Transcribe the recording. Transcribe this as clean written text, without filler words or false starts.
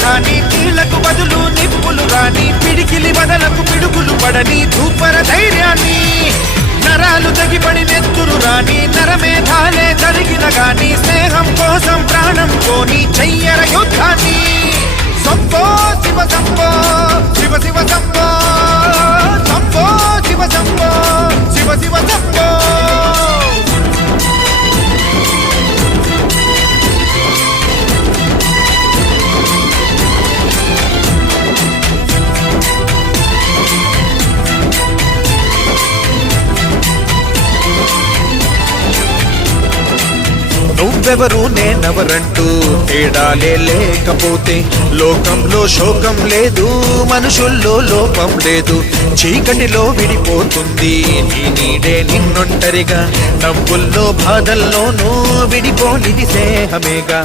కాని నీళ్లకు బదులు నిప్పులు రాని పిడికిలి బదలకు పిడుగులు పడని ధూపర ధైర్యాన్ని నరాలు తెగిపడి నెత్తురు రాని నరమేధాలే జరిగిన గాని స్నేహం కోసం ప్రాణం కోని చెయ్యర యుద్ధాన్ని సంభో శివ సంభో శివ శివ సంభో సంభో శివ సంభో శివ శివ సంభో నువ్వెవరు నేనెవరంటూ తేడాలే లేకపోతే లోకంలో శోకం లేదు మనుషుల్లో లోపం లేదు చీకటిలో విడిపోతుంది నీ నీడే నిన్నొంటరిగా నవ్వుల్లో బాధల్లోనూ విడిపోనిది స్నేహమేగా